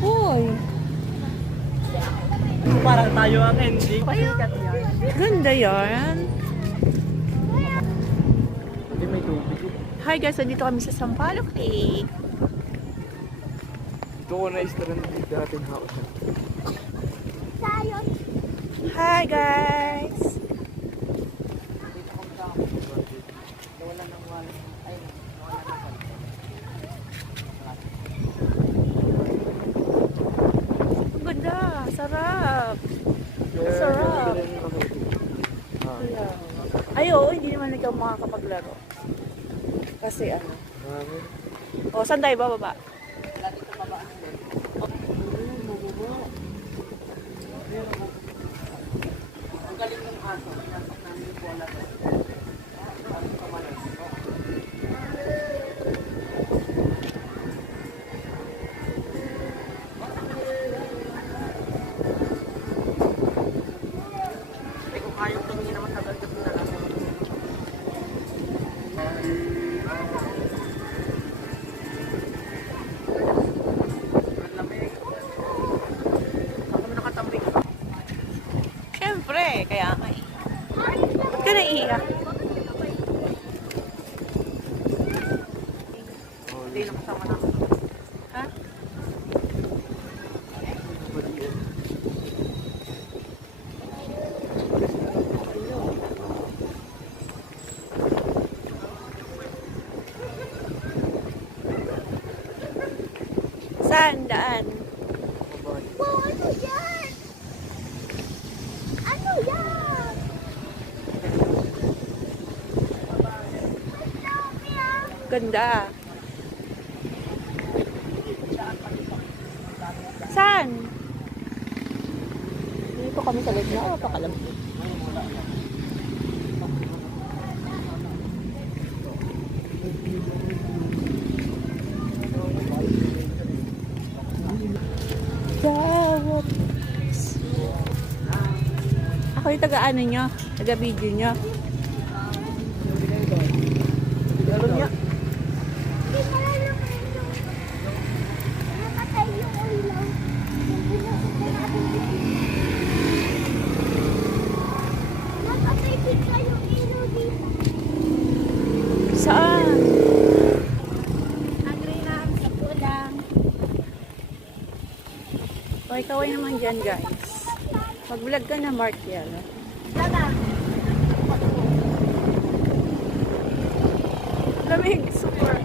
Hoy. Parang tayo ang ending. Pasikat yan. Ganda yan. Hindi may tubig. Hi guys, nandito kami sa Sampaloc Lake. Ito ko na-strand dito natin house. Hi guys. Ang ganda, sarap. Sarap. Ay, oo, hindi naman ikaw makakapaglaro. Kasi ano. O, saan tayo bababa? Ang galing ng aso. Pinasok namin yung bola ko. Hindi ko kayang tingin naman tagal-tagal na lang. Ang lamig. Saan kami nakatambing? Siyempre, kaya nga eh. Ba't ka naiiyak? Hindi na kasama namin. Ha? Saan? Daan? Wow, ano yan? Ano yan? Ganda. Saan? Dito kami sa loob na. Napakalamig. Ako yung taga-ano nyo, taga-video nyo. Alam niya. Hindi pala yung ano. Nakatay yung ulo. Nakatay bigla yung ilo dito. Saan? Agree na sa kulang. Okay, kaway naman dyan guys. Mag-vlog ka na, Mark yan. Laga. Lamig, super.